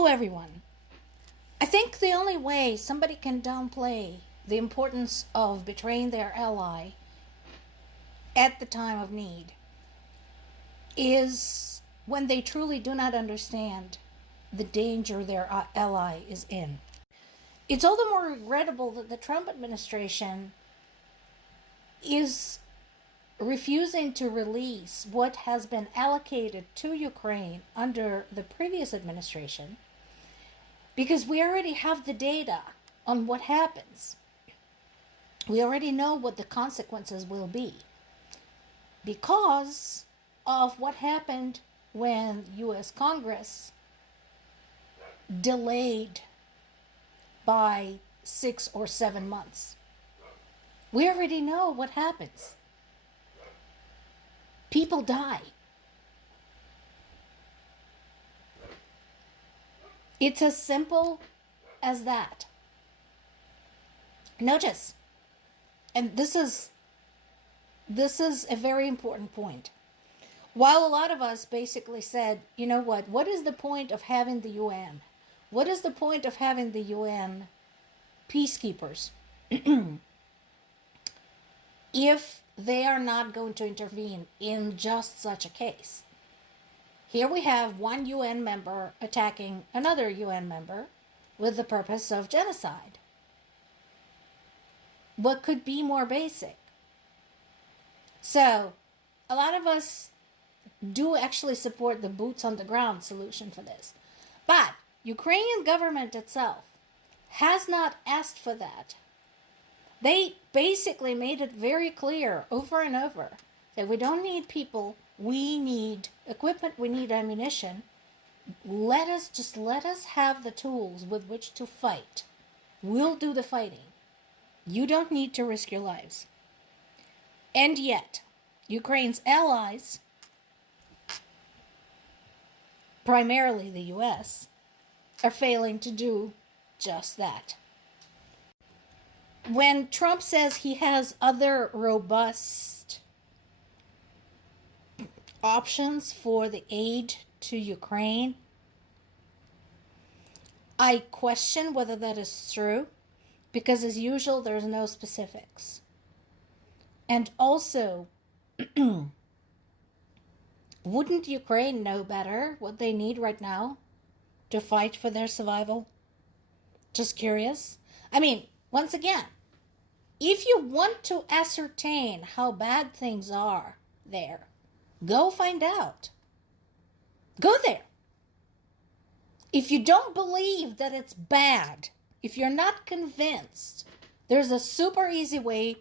Hello, everyone. I think the only way somebody can downplay the importance of betraying their ally at the time of need is when they truly do not understand the danger their ally is in. It's all the more regrettable that the Trump administration is refusing to release what has been allocated to Ukraine under the previous administration, because we already have the data on what happens. We already know what the consequences will be because of what happened when U.S. Congress delayed by 6 or 7 months. We already know what happens. People die. It's as simple as that. Notice, and this is a very important point. While a lot of us basically said, you know what is the point of having the UN? What is the point of having the UN peacekeepers if they are not going to intervene in just such a case? Here we have one UN member attacking another UN member with the purpose of genocide. What could be more basic? So, a lot of us do actually support the boots on the ground solution for this. But Ukrainian government itself has not asked for that. They basically made it very clear over and over that we don't need people, we need equipment, we need ammunition. Let us have the tools with which to fight. We'll do the fighting. You don't need to risk your lives. And yet, Ukraine's allies, primarily the US, are failing to do just that. When Trump says he has other robust options for the aid to Ukraine, I question whether that is true, because as usual, there's no specifics. And also, wouldn't Ukraine know better what they need right now to fight for their survival? Just curious. I mean, once again, if you want to ascertain how bad things are there, go find out. Go there. If you don't believe that it's bad, if you're not convinced, there's a super easy way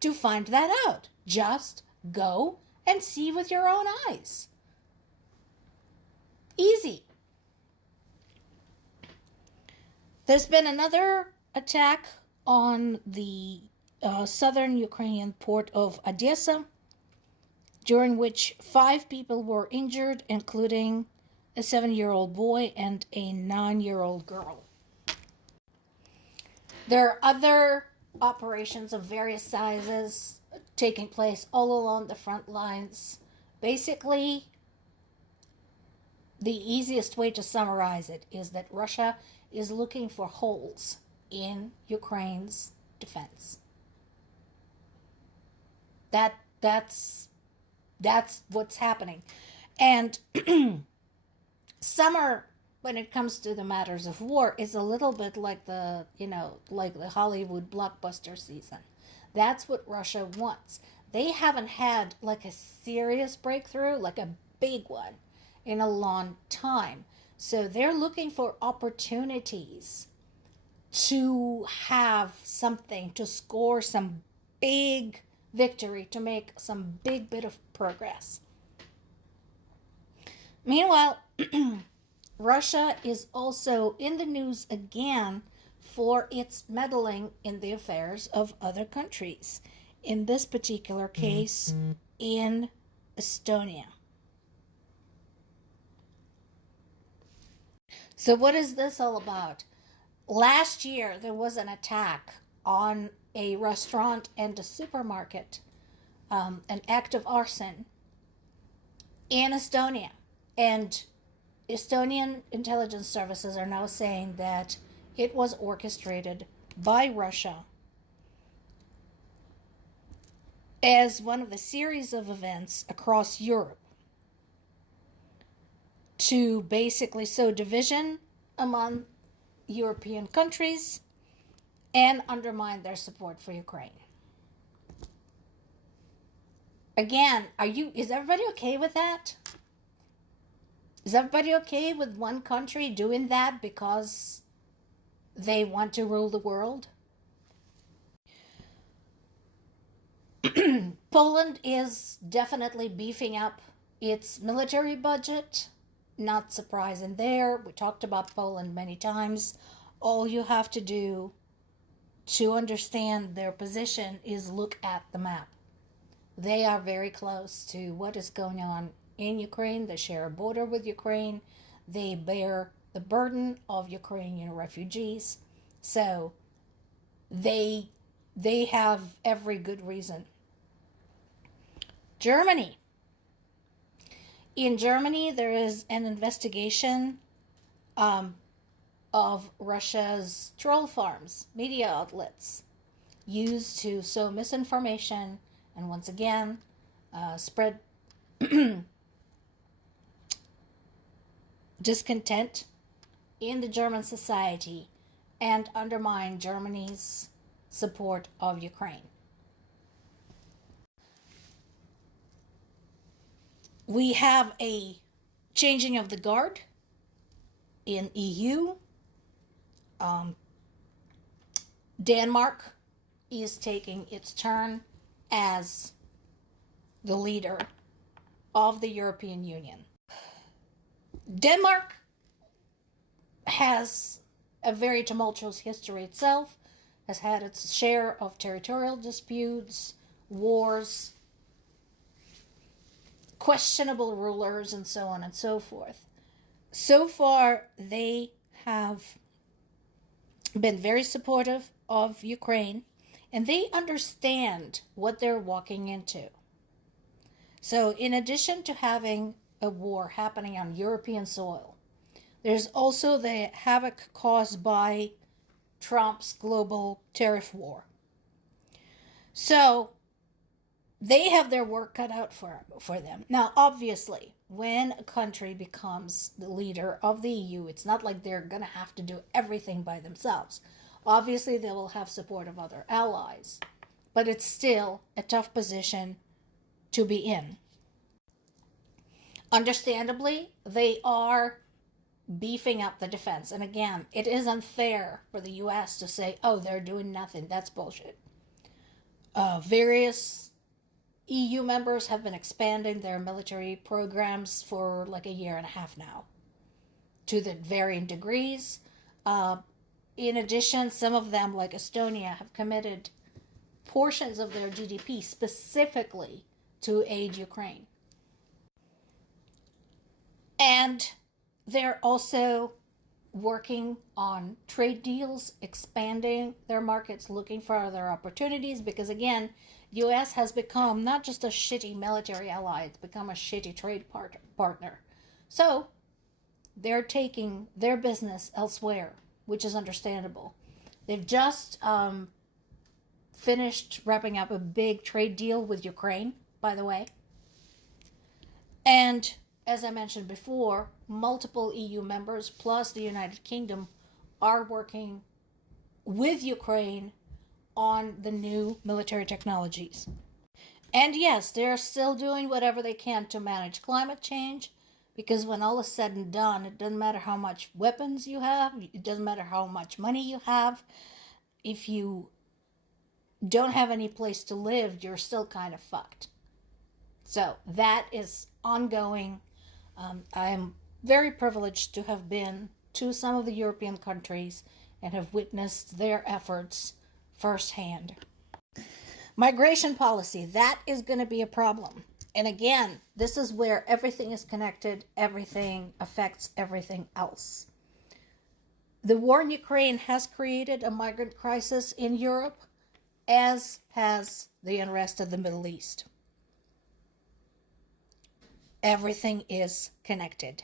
to find that out. Just go and see with your own eyes. Easy. There's been another attack on the southern Ukrainian port of Odessa, during which 5 people were injured, including a 7-year-old boy and a 9-year-old girl. There are other operations of various sizes taking place all along the front lines. Basically, the easiest way to summarize it is that Russia is looking for holes in Ukraine's defense. That's what's happening. And summer, when it comes to the matters of war, is a little bit like the Hollywood blockbuster season. That's what Russia wants. They haven't had like a serious breakthrough, like a big one, in a long time. So they're looking for opportunities to have something, to score some big victory, to make some big bit of progress. Meanwhile, Russia is also in the news again for its meddling in the affairs of other countries. In this particular case, in Estonia. So what is this all about? Last year, there was an attack on a restaurant and a supermarket, an act of arson in Estonia. And Estonian intelligence services are now saying that it was orchestrated by Russia as one of the series of events across Europe to basically sow division among European countries and undermine their support for Ukraine. Again, is everybody okay with that? Is everybody okay with one country doing that because they want to rule the world? Poland is definitely beefing up its military budget. Not surprising there. We talked about Poland many times. All you have to do to understand their position is look at the map. They are very close to what is going on in Ukraine. They share a border with Ukraine. They bear the burden of Ukrainian refugees. So they have every good reason. Germany. In Germany, there is an investigation of Russia's troll farms, media outlets, used to sow misinformation and once again spread discontent in the German society and undermine Germany's support of Ukraine. We have a changing of the guard in EU. Denmark is taking its turn as the leader of the European Union. Denmark has a very tumultuous history itself, has had its share of territorial disputes, wars, questionable rulers, and so on and so forth. So far, they have been very supportive of Ukraine, and they understand what they're walking into. So in addition to having a war happening on European soil, there's also the havoc caused by Trump's global tariff war. So they have their work cut out for them. Now, obviously, when a country becomes the leader of the EU, it's not like they're going to have to do everything by themselves. Obviously, they will have support of other allies, but it's still a tough position to be in. Understandably, they are beefing up the defense. And again, it is unfair for the US to say, oh, they're doing nothing. That's bullshit. Various EU members have been expanding their military programs for like a year and a half now, to the varying degrees. In addition, some of them, like Estonia, have committed portions of their GDP specifically to aid Ukraine. And they're also working on trade deals, expanding their markets, looking for other opportunities, because again, US has become not just a shitty military ally, it's become a shitty trade partner. So they're taking their business elsewhere, which is understandable. They've just finished wrapping up a big trade deal with Ukraine, by the way. And as I mentioned before, multiple EU members plus the United Kingdom are working with Ukraine on the new military technologies. And yes, they're still doing whatever they can to manage climate change, because when all is said and done, it doesn't matter how much weapons you have, it doesn't matter how much money you have. If you don't have any place to live, you're still kind of fucked. So that is ongoing. I am very privileged to have been to some of the European countries and have witnessed their efforts firsthand. Migration policy, that is going to be a problem. And again, this is where everything is connected, everything affects everything else. The war in Ukraine has created a migrant crisis in Europe, as has the unrest of the Middle East. Everything is connected.